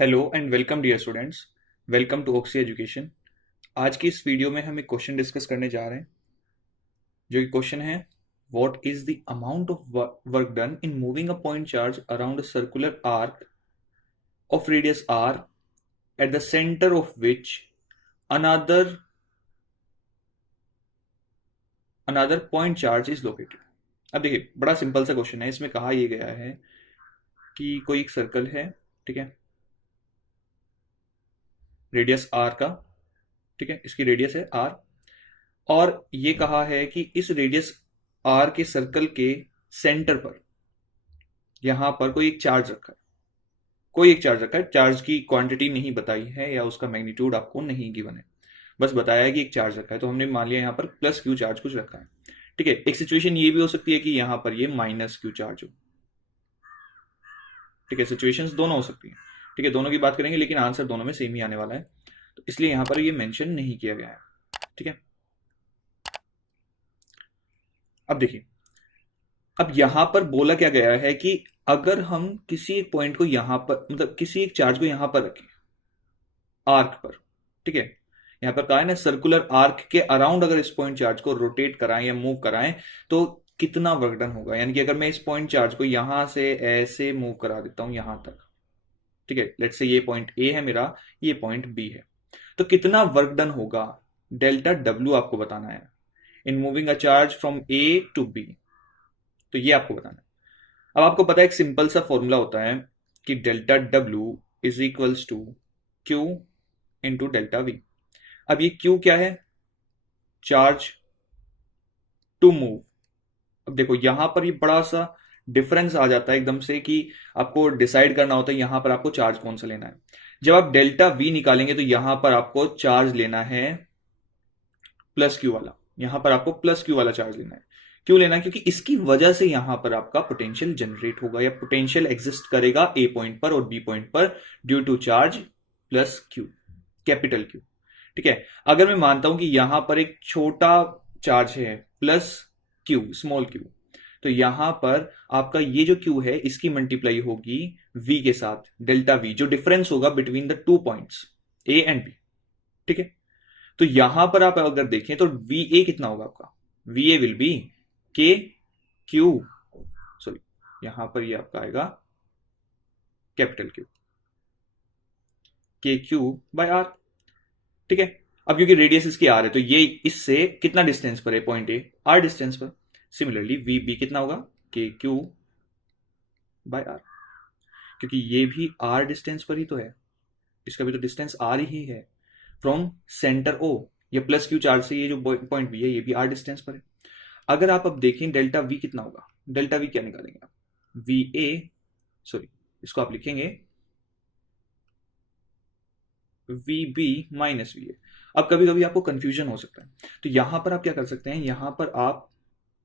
Hello and welcome dear students. Welcome to Oxy education. आज की इस वीडियो में हम एक क्वेश्चन डिस्कस करने जा रहे हैं, जो कि क्वेश्चन है, what is the amount of work done in moving a point charge around a circular arc of radius R at the centre of which another another point charge is located. अब देखिए, बड़ा simple सा question है। इसमें कहा यह गया है कि कोई एक सर्कल है, ठीक है, रेडियस आर का, ठीक है, इसकी रेडियस है आर, और ये कहा है कि इस रेडियस आर के सर्कल के सेंटर पर यहां पर कोई एक चार्ज रखा है। कोई एक चार्ज रखा है, चार्ज की क्वांटिटी नहीं बताई है या उसका मैग्नीट्यूड आपको नहीं गिवन है, बस बताया है कि एक चार्ज रखा है। तो हमने मान लिया यहां पर प्लस क्यू चार्ज कुछ रखा है, ठीक है। एक सिचुएशन ये भी हो सकती है कि यहां पर ये माइनस क्यू चार्ज हो, ठीक है। सिचुएशंस दोनों हो सकती है, ठीक है, दोनों की बात करेंगे, लेकिन आंसर दोनों में सेम ही आने वाला है, तो इसलिए यहां पर ये मेंशन नहीं किया गया है, ठीक है। अब देखिए, अब यहां पर बोला क्या गया है कि अगर हम किसी एक पॉइंट को यहां पर, मतलब किसी एक चार्ज को यहां पर रखें आर्क पर, ठीक है, यहां पर कहा है ना सर्कुलर आर्क के अराउंड अगर इस पॉइंट चार्ज को रोटेट कराएं या मूव कराएं तो कितना वर्क डन होगा। यानी कि अगर मैं इस पॉइंट चार्ज को यहां से ऐसे मूव करा देता हूं यहां तक, ठीक है, लेट्स से ये पॉइंट ए है मेरा, ये पॉइंट बी है, तो कितना वर्क डन होगा, डेल्टा डब्ल्यू आपको बताना है in moving a charge from A to B. तो ये आपको बताना है। अब आपको पता है एक सिंपल सा फॉर्मूला होता है कि delta W is equals to Q into delta V. अब ये क्यू क्या है, चार्ज टू मूव। अब देखो यहां पर ये बड़ा सा डिफरेंस आ जाता है एकदम से कि आपको डिसाइड करना होता है यहां पर आपको चार्ज कौन सा लेना है। जब आप डेल्टा वी निकालेंगे तो यहां पर आपको चार्ज लेना है प्लस क्यू वाला, यहां पर आपको प्लस क्यू वाला चार्ज लेना है। क्यों लेना है? क्योंकि इसकी वजह से यहां पर आपका पोटेंशियल जनरेट होगा या पोटेंशियल एग्जिस्ट करेगा ए पॉइंट पर और बी पॉइंट पर due to charge plus Q, capital Q, ठीक है। अगर मैं मानता हूं कि यहां पर एक छोटा चार्ज है प्लस क्यू, स्मॉल क्यू, तो यहां पर आपका ये जो क्यू है इसकी मल्टीप्लाई होगी वी के साथ, डेल्टा वी, जो डिफरेंस होगा between the two points A and B, ठीक है। तो यहां पर आप अगर देखें तो वी ए कितना होगा आपका, वी ए विल बी के क्यू, सॉरी, यहां पर ये आपका आएगा कैपिटल क्यू, के क्यू बाय आर, ठीक है। अब क्योंकि रेडियस इसकी आर है तो ये इससे कितना डिस्टेंस पर है, पॉइंट ए आर डिस्टेंस पर। सिमिलरली वी बी कितना होगा, के क्यू बाय आर, क्योंकि ये भी आर डिस्टेंस पर ही तो है, इसका भी तो डिस्टेंस आर ही है फ्रॉम सेंटर ओ। ये प्लस क्यू चार्ज से ये जो पॉइंट बी है ये भी आर डिस्टेंस पर है। अगर आप अब देखें डेल्टा वी कितना होगा, डेल्टा वी क्या निकालेंगे आप, वी ए, सॉरी, इसको आप लिखेंगे V B minus V A. अब कभी कभी आपको कंफ्यूजन हो सकता है, तो यहां पर आप क्या कर सकते हैं, यहां पर आप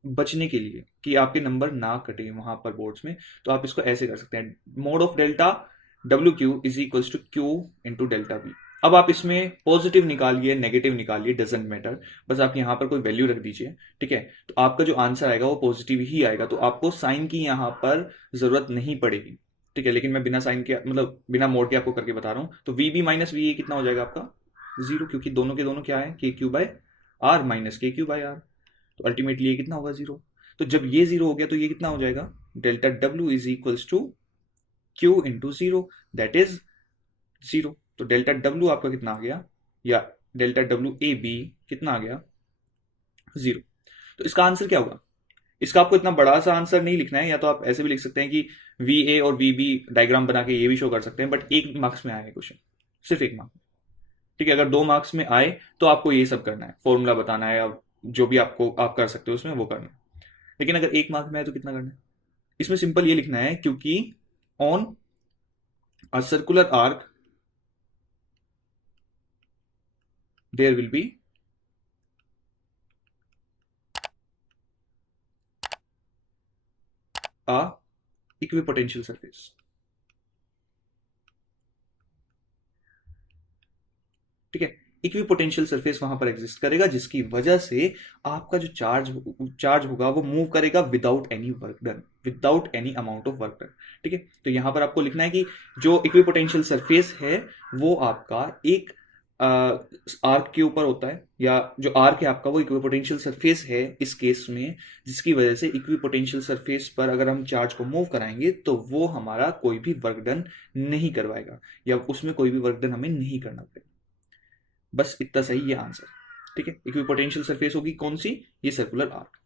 बचने के लिए कि आपके नंबर ना कटे वहां पर बोर्ड्स में, तो आप इसको ऐसे कर सकते हैं, mode of delta W Q is equals to Q into delta V. अब आप इसमें पॉजिटिव निकालिए नेगेटिव निकालिए, डजेंट मैटर, बस आप यहां पर कोई वैल्यू रख दीजिए, ठीक है। तो आपका जो आंसर आएगा वो पॉजिटिव ही आएगा, तो आपको साइन की यहां पर जरूरत नहीं पड़ेगी, ठीक है। लेकिन मैं बिना साइन के, मतलब बिना मोड के आपको करके बता रहा हूं। तो V B minus V A कितना हो जाएगा आपका, जीरो, क्योंकि दोनों के दोनों क्या है, के क्यू बाय आर माइनस के क्यू बाय आर, तो अल्टीमेटली ये कितना होगा, जीरो। तो जब ये जीरो हो गया तो ये कितना हो जाएगा, delta W is equals to Q into zero, that is zero. तो डेल्टा डब्ल्यू आपका कितना आ गया, या डेल्टा डब्ल्यू ए बी कितना आ गया, जीरो। तो इसका आंसर क्या होगा, इसका आपको इतना बड़ा सा आंसर नहीं लिखना है, या तो आप ऐसे भी लिख सकते हैं कि वी ए और वी बी डायग्राम बना के ये भी शो कर सकते हैं, बट एक मार्क्स में आया है क्वेश्चन, सिर्फ एक मार्क्स, ठीक है। अगर दो मार्क्स में आए तो आपको ये सब करना है, फॉर्मूला बताना है, या जो भी आपको आप कर सकते हो उसमें वो करना है। लेकिन अगर एक मार्क में आए तो कितना करना है, इसमें सिंपल ये लिखना है, क्योंकि on a circular arc there will be a equipotential surface, ठीक है। इक्विपोटेंशियल सरफेस वहां पर एग्जिस्ट करेगा, जिसकी वजह से आपका जो चार्ज चार्ज होगा वो मूव करेगा without any work done. Without any amount of work done. ठीक है, तो यहां पर आपको लिखना है कि जो इक्विपोटेंशियल सरफेस है वो आपका एक आर्क के ऊपर होता है, या जो आर्क है आपका वो इक्विपोटेंशियल सरफेस है इस केस में, जिसकी वजह से इक्विपोटेंशियल सरफेस पर अगर हम चार्ज को मूव कराएंगे तो वो हमारा कोई भी वर्क डन नहीं करवाएगा, या उसमें कोई भी वर्क डन हमें नहीं करना पड़ेगा। बस इतना सही ये आंसर। ठीक है, इक्विपोटेंशियल सरफेस होगी कौन सी, ये सर्कुलर आर्क।